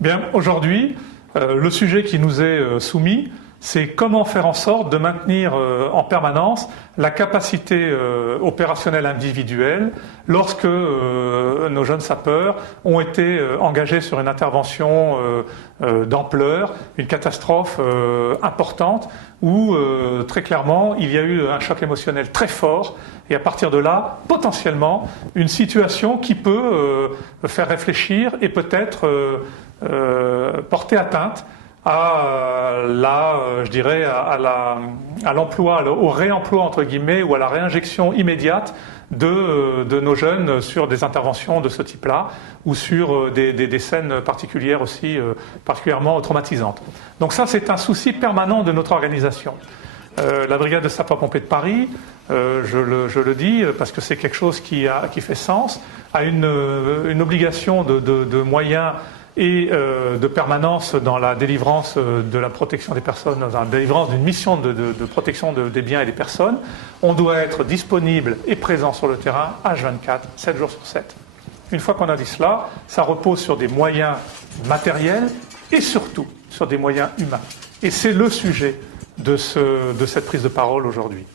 Bien, aujourd'hui, le sujet qui nous est soumis, c'est comment faire en sorte de maintenir en permanence la capacité opérationnelle individuelle lorsque nos jeunes sapeurs ont été engagés sur une intervention d'ampleur, une catastrophe importante où très clairement il y a eu un choc émotionnel très fort et à partir de là, potentiellement, une situation qui peut faire réfléchir et peut-être porter atteinte à l'emploi, au réemploi entre guillemets, ou à la réinjection immédiate de nos jeunes sur des interventions de ce type-là, ou sur des scènes particulières aussi, particulièrement traumatisantes. Donc ça, c'est un souci permanent de notre organisation. La brigade de sapeurs-pompiers de Paris, je le dis parce que c'est quelque chose qui fait sens, a une obligation de moyens et de permanence dans la délivrance de la protection des personnes, dans la délivrance d'une mission de protection des biens et des personnes. On doit être disponible et présent sur le terrain H24, 7 jours sur 7. Une fois qu'on a dit cela, ça repose sur des moyens matériels et surtout sur des moyens humains. Et c'est le sujet de cette prise de parole aujourd'hui.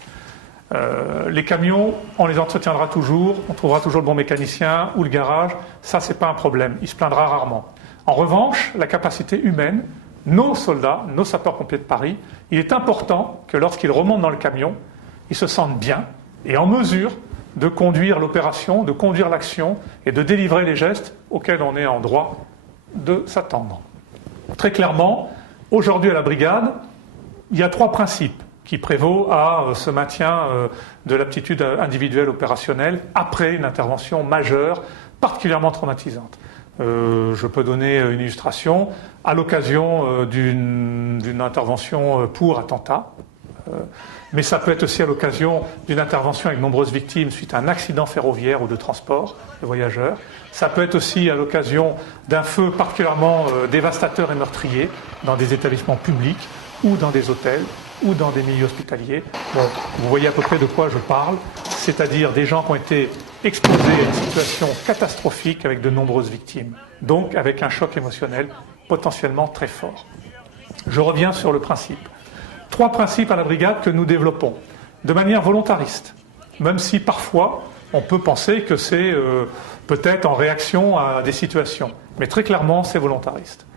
Les camions, on les entretiendra toujours, on trouvera toujours le bon mécanicien ou le garage, ça c'est pas un problème, il se plaindra rarement. En revanche, la capacité humaine, nos soldats, nos sapeurs-pompiers de Paris, il est important que lorsqu'ils remontent dans le camion, ils se sentent bien et en mesure de conduire l'opération, de conduire l'action et de délivrer les gestes auxquels on est en droit de s'attendre. Très clairement, aujourd'hui à la brigade, il y a 3 principes qui prévaut à ce maintien de l'aptitude individuelle opérationnelle après une intervention majeure, particulièrement traumatisante. Je peux donner une illustration à l'occasion d'une intervention pour attentat, mais ça peut être aussi à l'occasion d'une intervention avec de nombreuses victimes suite à un accident ferroviaire ou de transport de voyageurs. Ça peut être aussi à l'occasion d'un feu particulièrement dévastateur et meurtrier dans des établissements publics ou dans des hôtels ou dans des milieux hospitaliers. Bon, vous voyez à peu près de quoi je parle, c'est-à-dire des gens qui ont été exposés à une situation catastrophique avec de nombreuses victimes, donc avec un choc émotionnel potentiellement très fort. Je reviens sur le principe. 3 principes à la brigade que nous développons de manière volontariste, même si parfois on peut penser que c'est peut-être en réaction à des situations, mais très clairement c'est volontariste.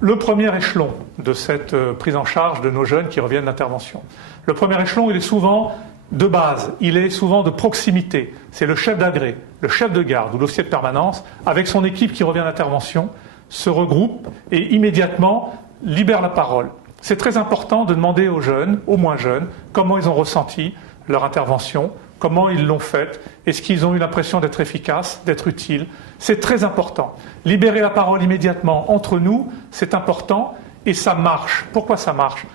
Le premier échelon de cette prise en charge de nos jeunes qui reviennent d'intervention. Le premier échelon, il est souvent de base, il est souvent de proximité. C'est le chef d'agré, le chef de garde ou l'officier de permanence, avec son équipe qui revient d'intervention, se regroupe et immédiatement libère la parole. C'est très important de demander aux jeunes, aux moins jeunes, comment ils ont ressenti leur intervention, comment ils l'ont faite, est-ce qu'ils ont eu l'impression d'être efficaces, d'être utiles. C'est très important. Libérer la parole immédiatement entre nous, c'est important et ça marche. Pourquoi ça marche ?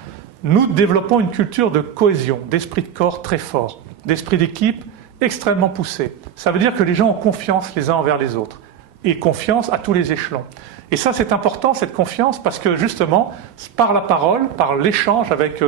Nous développons une culture de cohésion, d'esprit de corps très fort, d'esprit d'équipe extrêmement poussé. Ça veut dire que les gens ont confiance les uns envers les autres et confiance à tous les échelons. Et ça, c'est important, cette confiance, parce que justement, par la parole, par l'échange avec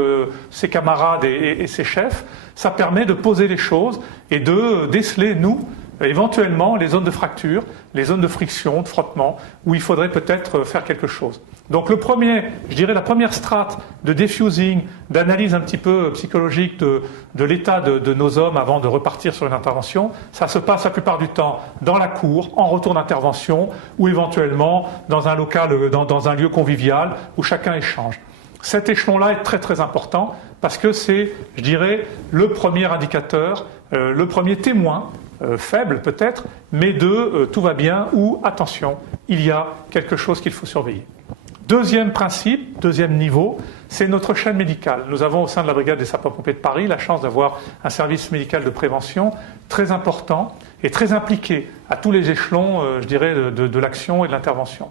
ses camarades et ses chefs, ça permet de poser les choses et de déceler, nous, éventuellement, les zones de fracture, les zones de friction, de frottement, où il faudrait peut-être faire quelque chose. Donc le premier, je dirais la première strate de diffusing, d'analyse un petit peu psychologique de l'état de nos hommes avant de repartir sur une intervention, ça se passe la plupart du temps dans la cour, en retour d'intervention, ou éventuellement dans un local, dans un lieu convivial où chacun échange. Cet échelon-là est très très important parce que c'est, je dirais, le premier indicateur, le premier témoin, faible peut-être, mais de tout va bien ou attention, il y a quelque chose qu'il faut surveiller. Deuxième principe, deuxième niveau, c'est notre chaîne médicale. Nous avons au sein de la brigade des sapeurs-pompiers de Paris la chance d'avoir un service médical de prévention très important et très impliqué à tous les échelons, je dirais, de l'action et de l'intervention.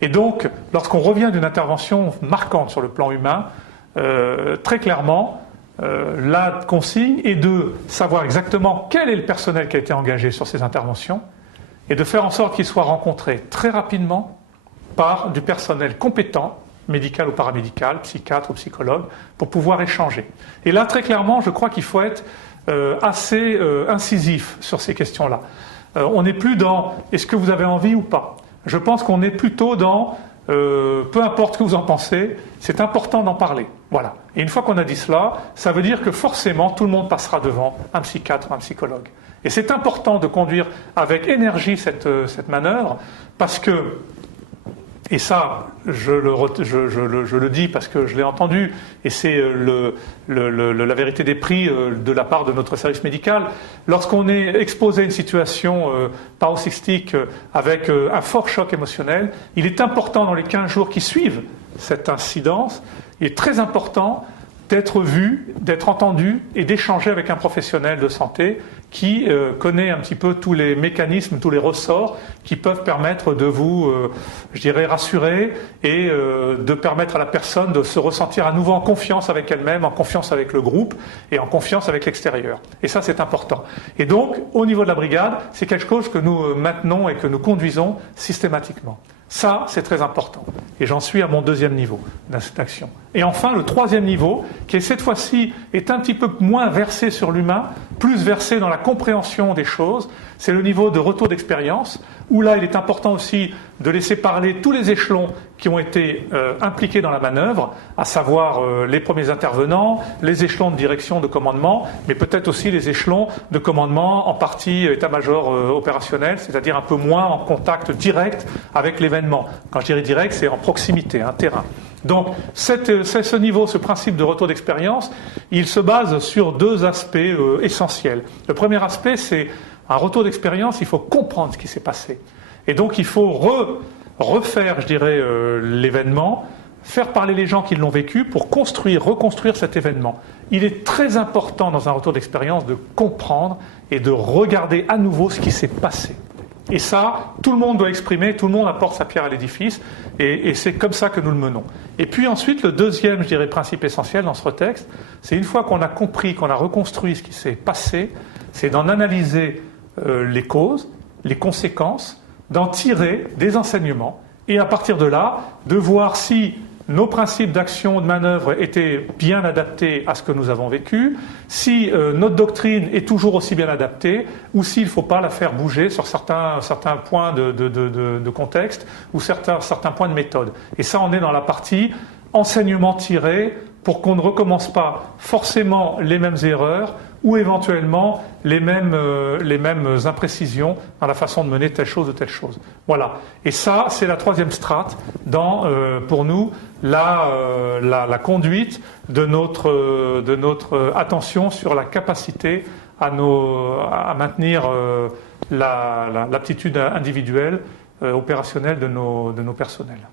Et donc, lorsqu'on revient d'une intervention marquante sur le plan humain, très clairement, la consigne est de savoir exactement quel est le personnel qui a été engagé sur ces interventions et de faire en sorte qu'il soit rencontré très rapidement par du personnel compétent, médical ou paramédical, psychiatre ou psychologue, pour pouvoir échanger. Et là, très clairement, je crois qu'il faut être assez incisif sur ces questions-là. On n'est plus dans « est-ce que vous avez envie ou pas ?» Je pense qu'on est plutôt dans peu importe ce que vous en pensez, c'est important d'en parler. Voilà. Et une fois qu'on a dit cela, ça veut dire que forcément tout le monde passera devant un psychiatre ou un psychologue. Et c'est important de conduire avec énergie cette manœuvre, parce que, et ça je le dis parce que je l'ai entendu, et c'est la vérité des prix de la part de notre service médical, lorsqu'on est exposé à une situation paroxystique avec un fort choc émotionnel, il est important dans les 15 jours qui suivent cette incidence, il est très important d'être vu, d'être entendu et d'échanger avec un professionnel de santé qui connaît un petit peu tous les mécanismes, tous les ressorts qui peuvent permettre de vous, je dirais, rassurer et de permettre à la personne de se ressentir à nouveau en confiance avec elle-même, en confiance avec le groupe et en confiance avec l'extérieur. Et ça, c'est important. Et donc, au niveau de la brigade, c'est quelque chose que nous maintenons et que nous conduisons systématiquement. Ça, c'est très important. Et j'en suis à mon deuxième niveau d'action. Et enfin, le troisième niveau, qui cette fois-ci est un petit peu moins versé sur l'humain, plus versé dans la compréhension des choses, c'est le niveau de retour d'expérience, où là, il est important aussi de laisser parler tous les échelons qui ont été impliqués dans la manœuvre, à savoir les premiers intervenants, les échelons de direction, de commandement, mais peut-être aussi les échelons de commandement, en partie état-major opérationnel, c'est-à-dire un peu moins en contact direct avec l'événement. Quand je dirais direct, c'est en proximité, un terrain. Donc, ce niveau, ce principe de retour d'expérience, il se base sur deux aspects essentiels. Le premier aspect, c'est un retour d'expérience, il faut comprendre ce qui s'est passé. Et donc, il faut refaire, je dirais, l'événement, faire parler les gens qui l'ont vécu pour reconstruire cet événement. Il est très important dans un retour d'expérience de comprendre et de regarder à nouveau ce qui s'est passé. Et ça, tout le monde doit exprimer, tout le monde apporte sa pierre à l'édifice, et c'est comme ça que nous le menons. Et puis ensuite, le deuxième, je dirais, principe essentiel dans ce texte, c'est une fois qu'on a compris, qu'on a reconstruit ce qui s'est passé, c'est d'en analyser les causes, les conséquences, d'en tirer des enseignements, et à partir de là, de voir si nos principes d'action, de manœuvre étaient bien adaptés à ce que nous avons vécu, si notre doctrine est toujours aussi bien adaptée, ou s'il ne faut pas la faire bouger sur certains points de contexte, ou certains points de méthode. Et ça, on est dans la partie enseignement tiré pour qu'on ne recommence pas forcément les mêmes erreurs, ou éventuellement les mêmes imprécisions dans la façon de mener telle chose ou telle chose. Voilà. Et ça, c'est la troisième strate dans, pour nous, la conduite de notre attention sur la capacité à maintenir l'aptitude individuelle, opérationnelle de nos personnels.